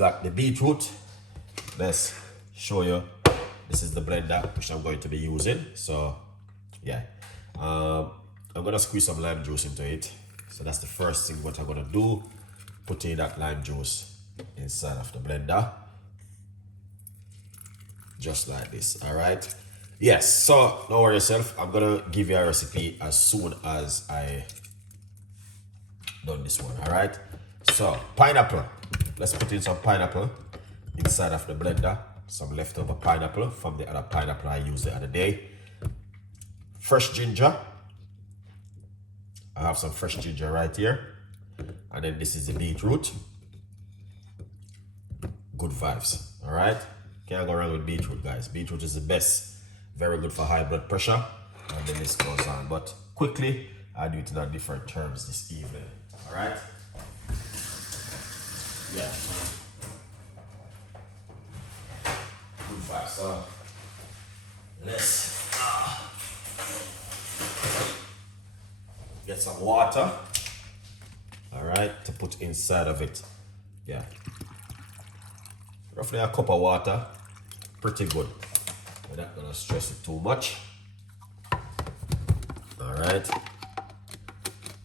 Got the beetroot. Let's show you. This is the blender which I'm going to be using. So yeah, I'm gonna squeeze some lime juice into it. So that's the first thing what I'm gonna do. Put in that lime juice inside of the blender, just like this. All right. Yes. So don't worry yourself. I'm gonna give you a recipe as soon as I done this one. All right. So pineapple. Let's put in some pineapple inside of the blender. Some leftover pineapple from the other pineapple I used the other day. Fresh ginger. I have some fresh ginger right here. And then this is the beetroot. Good vibes. All right. Can't go wrong with beetroot, guys. Beetroot is the best. Very good for high blood pressure. And then this goes on. But quickly, I do it in different terms this evening. All right. Yeah. Good vibes. So let's get some water. All right, to put inside of it. Yeah. Roughly a cup of water. Pretty good. We're not gonna stress it too much. All right.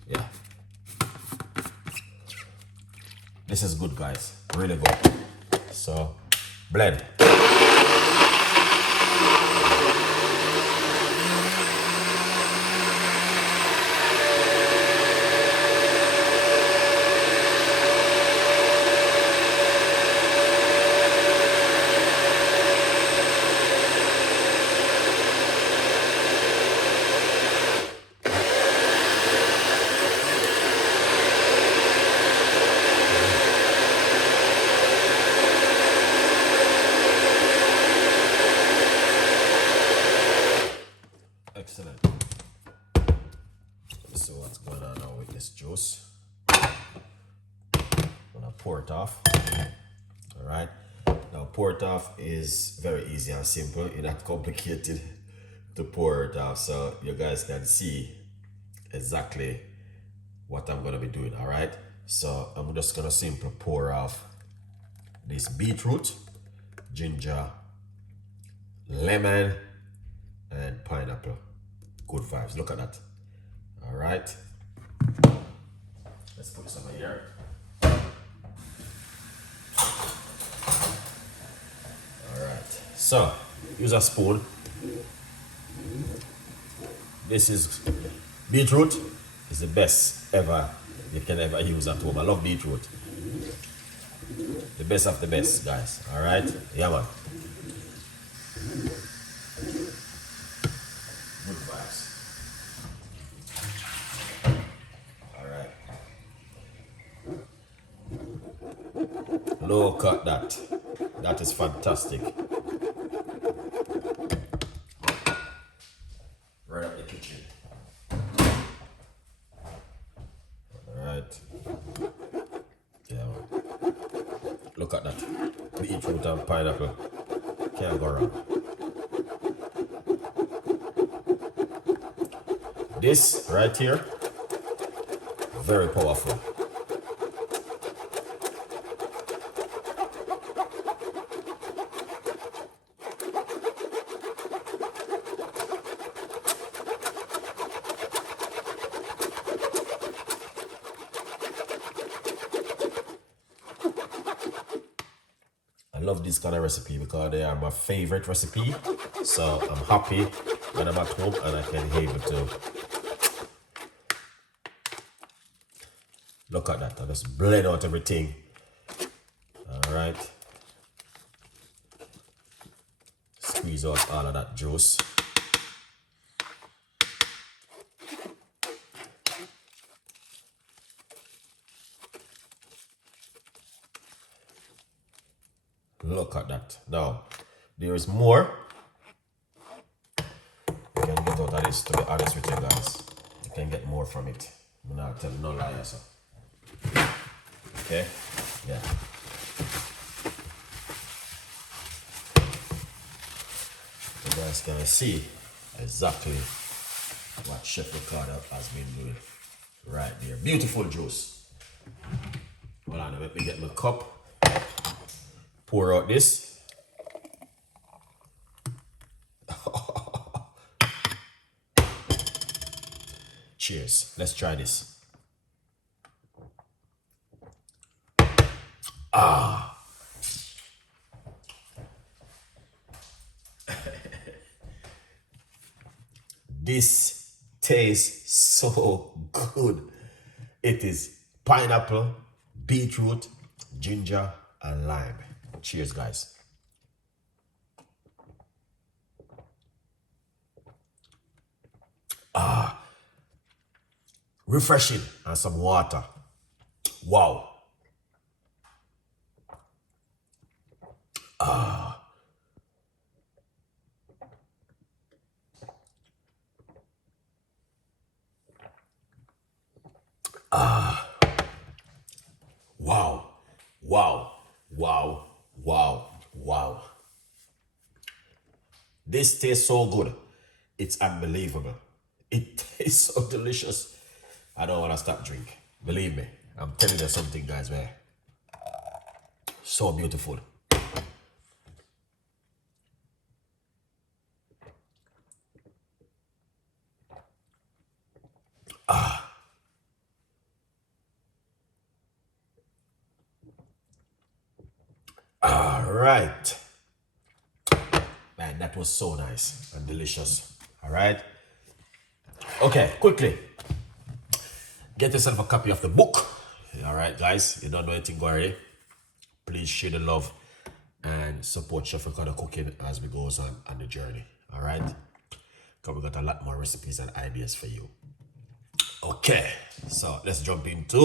Yeah. This is good, guys. Really good. So, blend. Excellent. So what's going on now with this juice? I'm gonna pour it off. All right. Now pour it off is very easy and simple. It's not complicated to pour it off. So you guys can see exactly what I'm gonna be doing. All right. So I'm just gonna simply pour off this beetroot, ginger, lemon, and pineapple. Good vibes. Look at that. All right. Let's put some in here. All right. So use a spoon. This is beetroot. Is the best ever you can ever use at home. I love beetroot. The best of the best, guys. All right. Yeah, man. Good vibes. All right. Look at that. That is fantastic. Right up the kitchen. All right. Yeah. Look at that. Beetroot and pineapple. Can't go wrong. This right here, very powerful. I love this kind of recipe because they are my favorite recipe. So I'm happy when I'm at home and I can be able to look at that. I just blend out everything. All right. Squeeze out all of that juice. Look at that. Now, there is more. You can get out of this, to be honest with you guys. You can get more from it. I'm not telling no lies. Okay? Yeah. You guys can see exactly what Chef Ricardo has been doing right there. Beautiful juice. Hold on, let me get my cup. Pour out this. Cheers. Let's try this. This tastes so good. It is pineapple, beetroot, ginger, and lime. Cheers, guys. Refreshing, and some water. Wow. Wow. Wow. Wow. Wow. Wow. This tastes so good. It's unbelievable. It tastes so delicious. I don't want to stop drinking. Believe me. I'm telling you something, guys, man. So beautiful. All right. Man, that was so nice and delicious. All right. Okay, quickly. Get yourself a copy of the book. All right, guys. You don't know anything already. Please share the love and support Chef Ricardo Cooking as we goes on the journey. All right. Because we got a lot more recipes and ideas for you. Okay. So let's jump into